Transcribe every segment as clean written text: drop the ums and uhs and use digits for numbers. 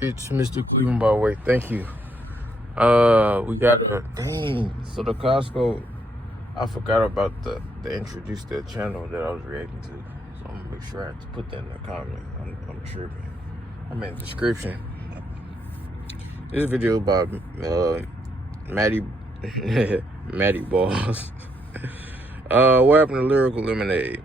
It's Mr. Cleveland by the way. Thank you. We got a dang. So the Costco, I forgot about the introduce the channel that I was reacting to. So I'm gonna make sure I have to put that in the comment. I'm tripping. I'm in the description. This video about Maddie Maddie Balls. What happened to Lyrical Lemonade?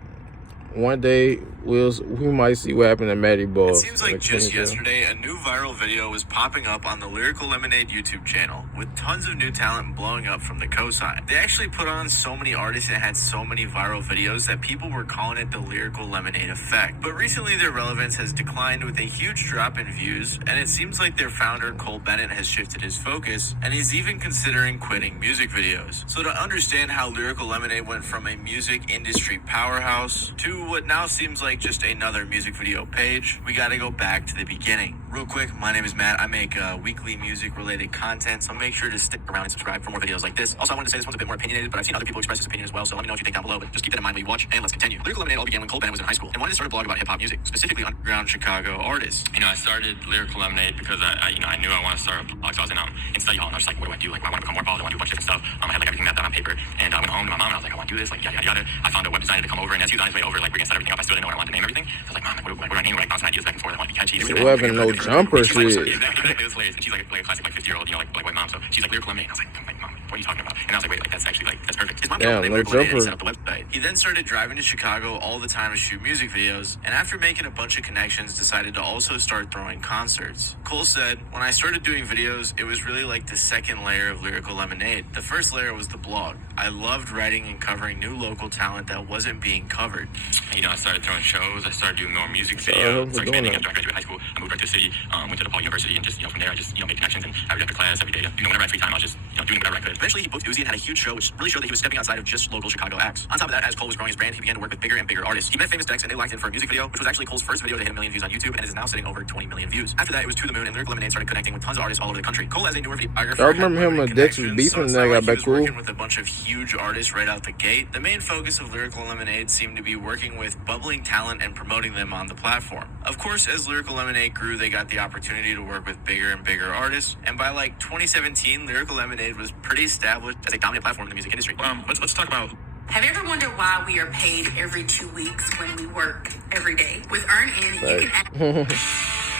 One day we might see what happened to Maddie Balls. It seems like just yesterday, a new viral video was popping up on the Lyrical Lemonade YouTube channel, with tons of new talent blowing up from the cosign. They actually put on so many artists and had so many viral videos that people were calling it the Lyrical Lemonade effect. But recently their relevance has declined with a huge drop in views, and it seems like their founder Cole Bennett has shifted his focus, and he's even considering quitting music videos. So to understand how Lyrical Lemonade went from a music industry powerhouse to what now seems like just another music video page, we gotta go back to the beginning. Real quick, my name is Matt. I make weekly music related content, so make sure to stick around and subscribe for more videos like this. Also, I wanted to say this one's a bit more opinionated, but I've seen other people express this opinion as well, so let me know what you think down below, but just keep that in mind when you watch, and let's continue. Lyrical Lemonade all began when Cole Bennett was in high school and wanted to start a blog about hip-hop music, specifically underground Chicago artists. I started Lyrical Lemonade because I knew I wanted to start a blog, so I was in study hall, and I was just like, what do I do? Like, I want to become more involved, I want to do a bunch of different stuff. I had like everything mapped out on paper, and I went home to my mom, and I was like, I want to do this, like, yada, yada, yada. I found a web designer to come over, and as he was on his way over, like, we're gonna set everything up, I still didn't know what I wanted to name everything. So I was like, Mom, what do I name? Like, bouncing ideas back and forth. I want to be catchy. Weapon, no jumper shit. Exactly. It was hilarious. And she's like a classic, like 50-year-old, like white mom. So she's like, Lyrical Lemonade. I was like, Mom, what are you talking about? And I was like, wait, like that's actually that's perfect. His mom named Lyrical Lemonade and set up the website. He then started driving to Chicago all the time to shoot music videos, and after making a bunch of connections, decided to also start throwing concerts. Cole said, when I started doing videos, it was really like the second layer of Lyrical Lemonade. The first layer was the blog. I loved writing and covering new local talent that wasn't being covered. I started throwing shows. I started doing more music videos. So expanding after I graduated high school. I moved right to the city, went to DePaul University, and just, from there I just, made connections, and I read after class every day. Whenever I had free time, I was just, doing whatever I could. Eventually, he booked Uzi and had a huge show, which really showed that he was stepping outside of just local Chicago acts. On top of that, as Cole was growing his brand, he began to work with bigger and bigger artists. He met Famous Dex, and they locked in for a music video, which was actually Cole's first video to hit 1 million views on YouTube, and is now sitting over 20 million views. After that, it was To the Moon, and Lyrical Lemonade started connecting with tons of artists all over the country. Cole, as a newer videographer, I remember him and Dex was beefing, and I got back cool. Working with a bunch of huge artists right out the gate. The main focus of Lyrical Lemonade seemed to be working with bubbling talent and promoting them on the platform. Of course, as Lyrical Lemonade grew, they got the opportunity to work with bigger and bigger artists, and by like 2017, Lyrical Lemonade was pretty established as a dominant platform in the music industry. Let's talk about. Have you ever wondered why we are paid every 2 weeks when we work every day? With Earn In, you can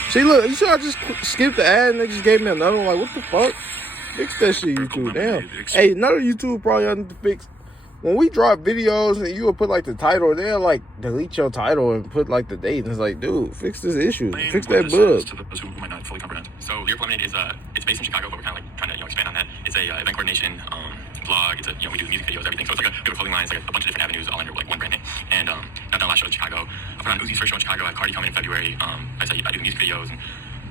See, look, you see, I just skipped the ad and they just gave me another one. Like, what the fuck? Fix that shit, YouTube. Damn. Hey, another YouTube probably I need to fix. When we drop videos and you will put like the title, they'll like delete your title and put like the date. And it's like, dude, fix this issue. Fix that bug. To those who might not fully comprehend. So Lyrical Lemonade is it's based in Chicago, but we're kind of like trying to expand on that. It's a event coordination blog. It's we do music videos, everything. So it's like a clothing line. It's like a bunch of different avenues all under like one brand name. And I've done a lot of shows in Chicago. I put on Uzi's first show in Chicago. I had Cardi coming in February. I do the music videos and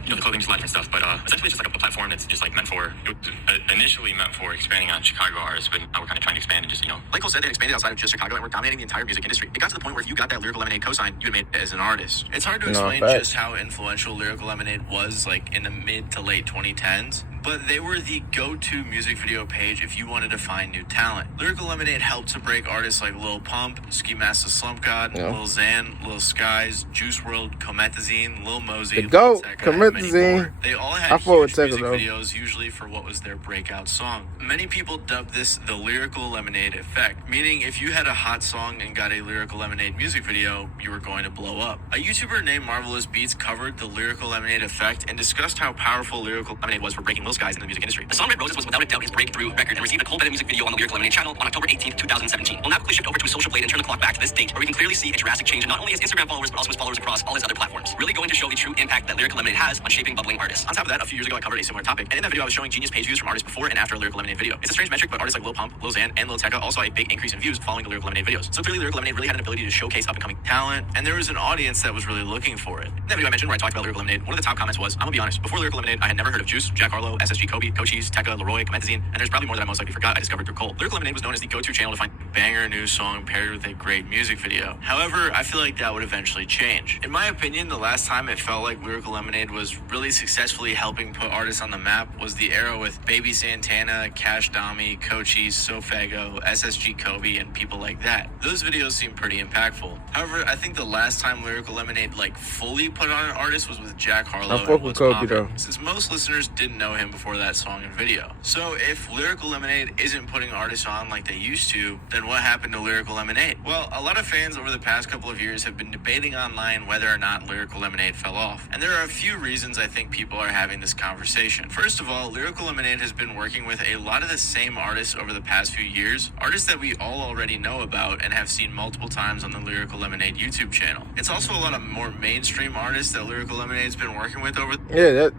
the clothing, just a lot of different stuff, but essentially it's just like a platform that's just like it was initially meant for expanding on Chicago artists, but now we're kind of trying to expand and just, Like Cole said, they expanded outside of just Chicago and we're dominating the entire music industry. It got to the point where if you got that Lyrical Lemonade cosign, you had made it as an artist. It's hard to explain just how influential Lyrical Lemonade was like in the mid to late 2010s. But they were the go-to music video page if you wanted to find new talent. Lyrical Lemonade helped to break artists like Lil Pump, Ski Mask the Slump God, Lil Xan, Lil Skies, Juice WRLD, Comethazine, Lil Mosey, the GOAT, Comethazine. They all had huge music videos, usually for what was their breakout song. Many people dubbed this the Lyrical Lemonade effect, meaning if you had a hot song and got a Lyrical Lemonade music video, you were going to blow up. A YouTuber named Marvelous Beats covered the Lyrical Lemonade effect and discussed how powerful Lyrical Lemonade was for breaking Lil Skies in the music industry. The song Red Roses was without a doubt his breakthrough record and received a Cole Bennett music video on the Lyrical Lemonade channel on October 18th, 2017. We'll now quickly shift over to his social blade and turn the clock back to this date, where we can clearly see a drastic change in not only his Instagram followers, but also his followers across all his other platforms, really going to show the true impact that Lyrical Lemonade has on shaping bubbling artists. On top of that, a few years ago I covered a similar topic, and in that video I was showing genius page views from artists before and after a Lyrical Lemonade video. It's a strange metric, but artists like Lil Pump, Lil Xan, and Lil Tecca also had a big increase in views following the Lyrical Lemonade videos. So clearly Lyrical Lemonade really had an ability to showcase up-and-coming talent, and there was an audience that was really looking for it. In that video I mentioned where I talked about Lyrical Lemonade, one of the top comments was, I'm gonna be honest, before Lyrical Lemonade I had never heard of Juice, Jack Harlow, SSG Kobe, Cochise, Tekka, Leroy, Comethazine, and there's probably more that I most likely forgot I discovered through Cole. Lyrical Lemonade was known as the go-to channel to find banger new song paired with a great music video. However, I feel like that would eventually change. In my opinion, the last time it felt like Lyrical Lemonade was really successfully helping put artists on the map was the era with Baby Santana, Cash Dami, Cochise, Sofago, SSG Kobe, and people like that. Those videos seem pretty impactful. However, I think the last time Lyrical Lemonade like fully put on an artist was with Jack Harlow. I fuck with Kobe though, since most listeners didn't know him before that song and video. So if Lyrical Lemonade isn't putting artists on like they used to, then what happened to Lyrical Lemonade? Well, a lot of fans over the past couple of years have been debating online whether or not Lyrical Lemonade fell off. And there are a few reasons I think people are having this conversation. First of all, Lyrical Lemonade has been working with a lot of the same artists over the past few years, artists that we all already know about and have seen multiple times on the Lyrical Lemonade YouTube channel. It's also a lot of more mainstream artists that Lyrical Lemonade's been working with over. Yeah,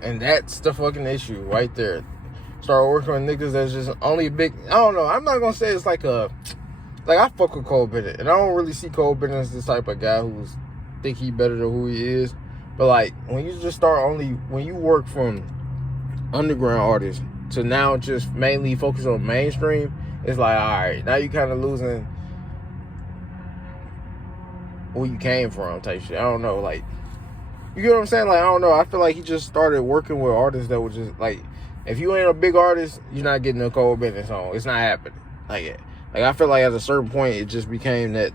that's the fucking issue right there. Start working with niggas that's just only big. I don't know. I'm not gonna say it's like I fuck with Cole Bennett, and I don't really see Cole Bennett as this type of guy who's think he better than who he is. But like when you just when you work from underground artists to now just mainly focus on mainstream, it's like, all right, now you kind of losing where you came from type shit. I don't know, like, you get what I'm saying? Like, I don't know. I feel like he just started working with artists that were just like, if you ain't a big artist, you're not getting a Cole Bennett song. It's not happening. Like I feel like at a certain point, it just became that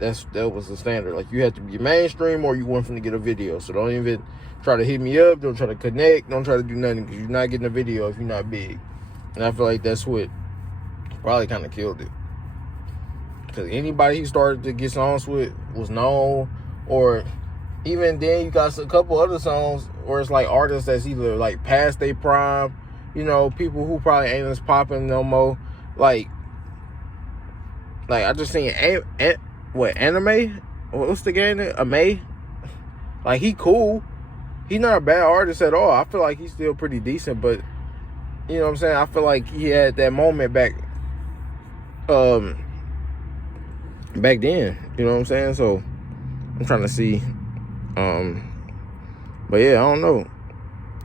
was the standard. Like, you had to be mainstream or you want to get a video. So don't even try to hit me up. Don't try to connect. Don't try to do nothing because you're not getting a video if you're not big. And I feel like that's what probably kind of killed it. Because anybody he started to get songs with was known, or even then you got a couple other songs where it's like artists that's either like past their prime, you know, people who probably ain't as popping no more. Like I just seen anime. What's the game? Ame. Like, he cool. He's not a bad artist at all. I feel like he's still pretty decent, but you know what I'm saying? I feel like he had that moment back then. You know what I'm saying? So I'm trying to see. But yeah, I don't know.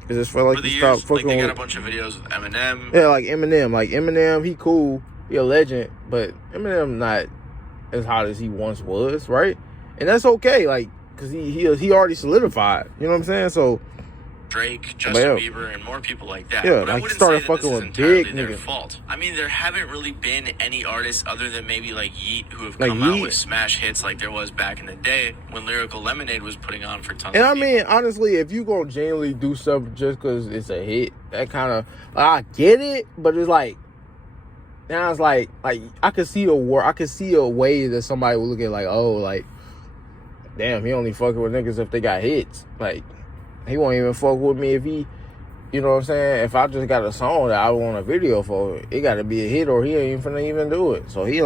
It just felt like he stopped fucking they got a bunch of videos with Eminem. Yeah, like Eminem. Like Eminem, he cool. He a legend, but Eminem not as hot as he once was, right? And that's okay, like, because he already solidified. You know what I'm saying? So Drake, Justin Bieber, and more people like that. Yeah, but like I wouldn't started say that fucking this is with entirely big their niggas. fault. I mean, there haven't really been any artists other than maybe like Yeet who have Like come out Yeet. with smash hits like there was back in the day when Lyrical Lemonade was putting on for tons And of I people. mean, honestly, if you gonna genuinely do something just because it's a hit, that kind of, I get it, but it's like, now it's like I could see a way that somebody would look at like, oh, like, damn, he only fucking with niggas if they got hits. Like, he won't even fuck with me if he, you know what I'm saying? If I just got a song that I want a video for, it got to be a hit or he ain't finna even do it. So he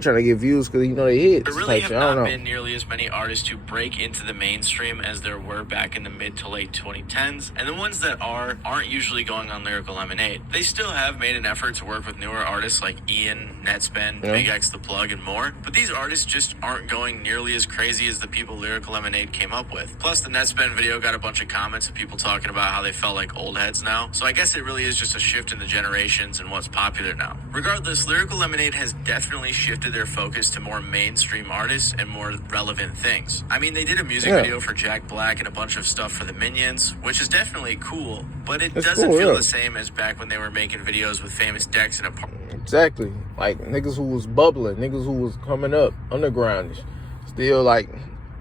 trying to get views because he know they hits. There really have not been nearly as many artists who break into the mainstream as there were back in the mid to late 2010s, and the ones that aren't usually going on Lyrical Lemonade. They still have made an effort to work with newer artists like Ian, Netspend, Big X The Plug, and more, but these artists just aren't going nearly as crazy as the people Lyrical Lemonade came up with. Plus, the Netspend video got a bunch of comments of people talking about how they felt like old heads now, so I guess it really is just a shift in the generations and what's popular now. Regardless, Lyrical Lemonade has definitely shifted their focus to more mainstream artists and more relevant things. I mean, they did a music video for Jack Black and a bunch of stuff for the Minions, which is definitely cool, but it doesn't feel the same as back when they were making videos with famous decks in a park. Exactly. Like, niggas who was bubbling, niggas who was coming up, underground, still, like,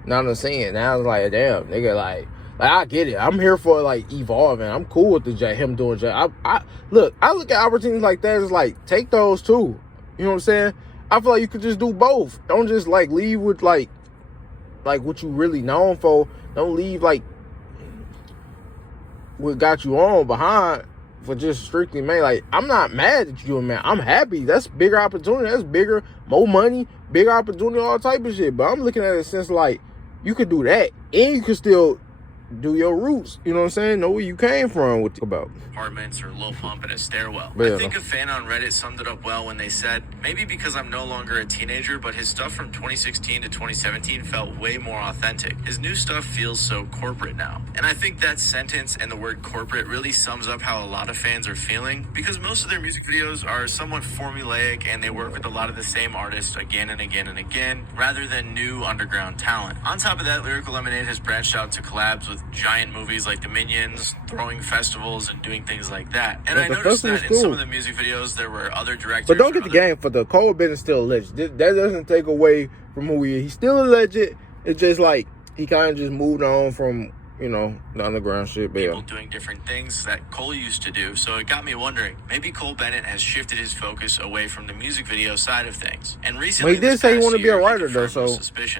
not the scene. Now it's like, damn, nigga, like, I get it. I'm here for, like, evolving. I'm cool with him doing Jack. I look at opportunities like that as, like, take those, too. You know what I'm saying? I feel like you could just do both. Don't just, like, leave with, like what you really known for. Don't leave, like, what got you on behind for just strictly, man. Like, I'm not mad at you, man. I'm happy. That's bigger opportunity. That's bigger, more money, bigger opportunity, all type of shit. But I'm looking at it since, like, you could do that and you could still do your roots. You know what I'm saying? Know where you came from. What about apartments or Lil Pump in a stairwell. Yeah. I think a fan on Reddit summed it up well when they said, maybe because I'm no longer a teenager, but his stuff from 2016 to 2017 felt way more authentic. His new stuff feels so corporate now. And I think that sentence and the word corporate really sums up how a lot of fans are feeling, because most of their music videos are somewhat formulaic and they work with a lot of the same artists again and again and again, rather than new underground talent. On top of that, Lyrical Lemonade has branched out to collabs with giant movies like the Minions, throwing festivals and doing things like that. And I noticed that in some of the music videos there were other directors. But don't get the game for the Cole Bennett still a legend. That doesn't take away from who he is. He's still a legend. It's just like he kind of just moved on from, you know, the underground shit. People doing different things that Cole used to do. So it got me wondering, maybe Cole Bennett has shifted his focus away from the music video side of things. And recently, he did say he wanted to be a writer though, so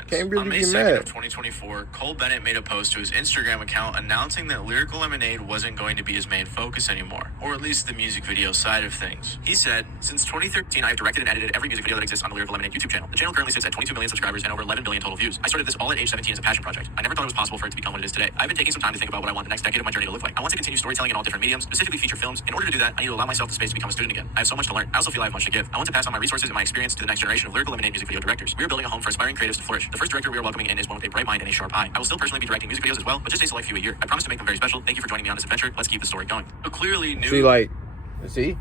can't really on May be 2nd mad. of 2024, Cole Bennett made a post to his Instagram account announcing that Lyrical Lemonade wasn't going to be his main focus anymore, or at least the music video side of things. He said, since 2013, I have directed and edited every music video that exists on the Lyrical Lemonade YouTube channel. The channel currently sits at 22 million subscribers and over 11 billion total views. I started this all at age 17 as a passion project. I never thought it was possible for it to become what it is today. I've been taking some time to think about what I want the next decade of my journey to look like. I want to continue storytelling in all different mediums, specifically feature films. In order to do that, I need to allow myself the space to become a student again. I have so much to learn. I also feel I have much to give. I want to pass on my resources and my experience to the next generation of Lyrical Lemonade music video directors. We are building a home for aspiring creatives to flourish. The first director we are welcoming in is one with a bright mind and a sharp eye. I will still personally be directing music videos as well, but just a select few a year. I promise to make them very special. Thank you for joining me on this adventure. Let's keep the story going. So clearly new. See,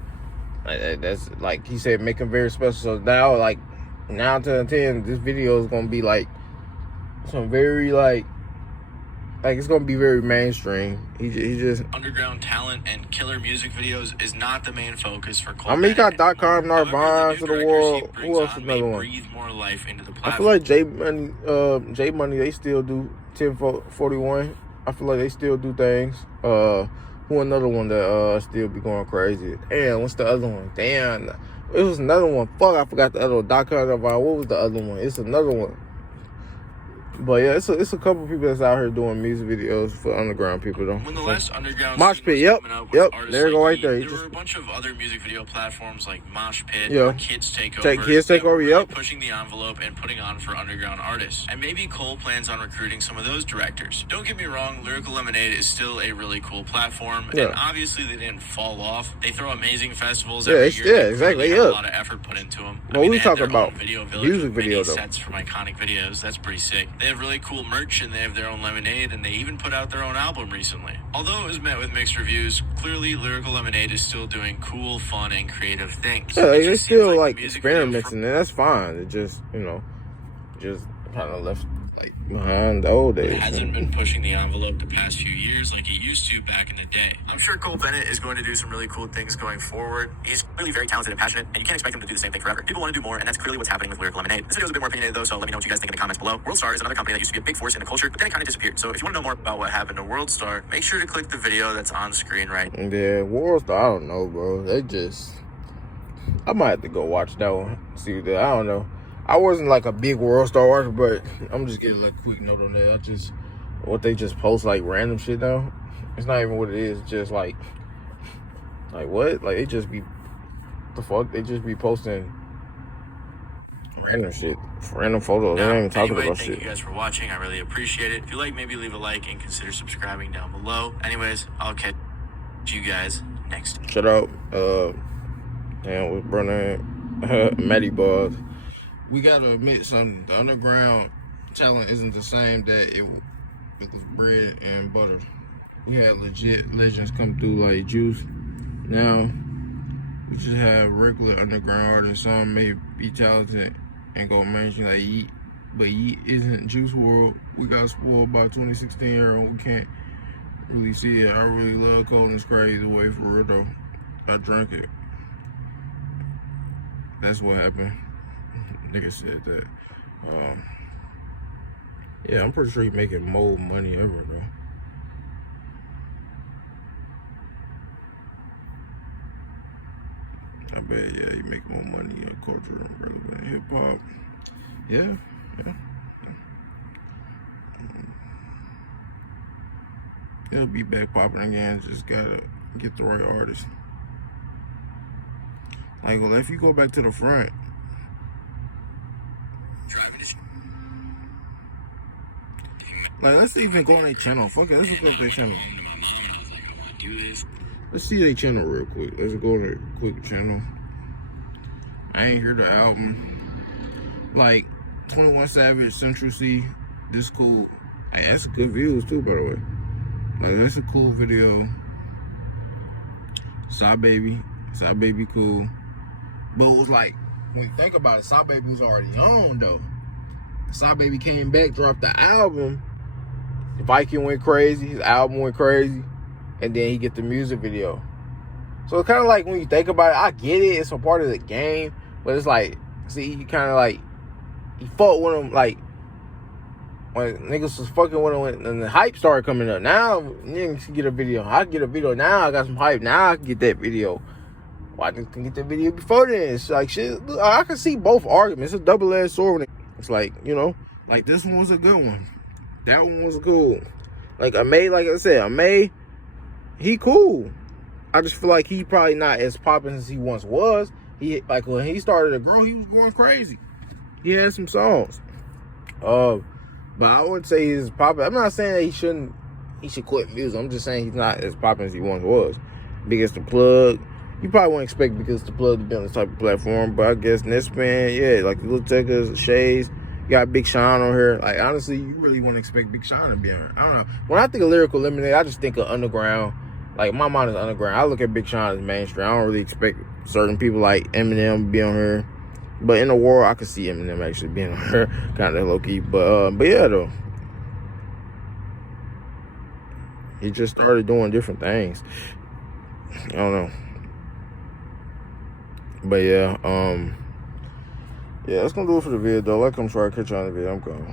that's like he said, make them very special. So now, like 9 out of 10, this video is gonna be like some very like it's gonna be very mainstream. He just underground talent and killer music videos is not the main focus for Cole. I mean, he got .com, Narvine to the world. Who else is another one? Breathe more life into the platform. I feel like J Money, they still do 1041. I feel like they still do things. Who another one that still be going crazy? Damn, what's the other one? Damn, it was another one. Fuck, I forgot the other one. .com, Narvine. What was the other one? It's another one. But yeah, it's a couple people that's out here doing music videos for underground people though. When the last underground Mosh Pit, yep, there you go right there. There were a bunch of other music video platforms like Mosh Pit, Kids Take Over, yep, pushing the envelope and putting on for underground artists. And maybe Cole plans on recruiting some of those directors. Don't get me wrong, Lyrical Lemonade is still a really cool platform, and obviously they didn't fall off. They throw amazing festivals every year. Yeah, exactly. A lot of effort put into them. Well, we talking about music video though. Sets from iconic videos. That's pretty sick. They have really cool merch and they have their own lemonade, and they even put out their own album recently. Although it was met with mixed reviews, clearly Lyrical Lemonade is still doing cool, fun, and creative things. Yeah, they're still like experimenting, and that's fine. It just, you know, just kind of left like behind the old days. It hasn't been pushing the envelope the past few years like it used to back in the day. I'm sure Cole Bennett is going to do some really cool things going forward. He's really very talented and passionate, and you can't expect him to do the same thing forever. People want to do more, and that's clearly what's happening with Lyrical Lemonade. This video is a bit more opinionated though, so let me know what you guys think in the comments below. WorldStar is another company that used to be a big force in the culture, but then it kind of disappeared. So if you want to know more about what happened to WorldStar, make sure to click the video that's on screen right now. Yeah, WorldStar, I don't know, bro. I might have to go watch that one. See that. I don't know. I wasn't like a big WorldStar watcher, but I'm just getting like a quick note on that. What they just post like random shit now. It's not even what it is. It's just like what? Like they just be the fuck. They just be posting random shit, random photos. They ain't even talking about shit. Thank you guys for watching. I really appreciate it. If you like, maybe leave a like and consider subscribing down below. Anyways, I'll catch you guys next time. Shut up. And with brother Matty Buzz. We gotta admit something. The underground talent isn't the same that it was bread and butter. We had legit legends come through like Juice. Now we just have regular underground artists. Some may be talented and go mainstream like Yeet, but Yeet isn't Juice WRLD. We got spoiled by 2016 era. We can't really see it. I really love Cold and Crazy the way for real though. I drank it. That's what happened. Nigga said that. Yeah, I'm pretty sure he's making more money ever, though. I bet, yeah, he make more money in culture rather than hip hop. Yeah. He'll be back popping again. Just gotta get the right artist. Like, well, if you go back to the front. Like, let's see if it go on their channel. Fuck it, let's look up their channel. Let's see their channel real quick. Let's go to their quick channel. I ain't heard the album. Like, 21 Savage, Central C, this cool. Hey, that's good views too, by the way. Like, that's a cool video. Side Baby cool. But it was like, when you think about it, Side Baby was already on though. Side Baby came back, dropped the album. Viking went crazy, his album went crazy, and then he get the music video. So it's kind of like, when you think about it, I get it, it's a part of the game, but it's like, see, you kind of like, he fought with him, like, when niggas was fucking with him and the hype started coming up. Now, niggas can get a video. I get a video now, I got some hype, now I can get that video. Well, I can get that video before then. It's like, shit, look, I can see both arguments. It's a double-edged sword. It's like, you know, like, this one was a good one. That one was cool. Like, like I said, he cool. I just feel like he probably not as popping as he once was. He, like, when he started to grow, he was going crazy. He had some songs. But I would say he's popping. I'm not saying that he should quit music. I'm just saying he's not as popping as he once was. Biggest the Plug. You probably wouldn't expect Biggest the Plug to be on this type of platform, but I guess Nespan, yeah, like the Little Techers, Shades, you got Big Sean on here. Like, honestly, you really wouldn't expect Big Sean to be on here. I don't know. When I think of Lyrical Lemonade, I just think of underground. Like, my mind is underground. I look at Big Sean as mainstream. I don't really expect certain people like Eminem to be on here. But in the world, I could see Eminem actually being on here, kind of low-key. But yeah, though. He just started doing different things. I don't know. But yeah, yeah, that's gonna do it for the video, though. Like, I'm trying to catch you on the video. I'm going.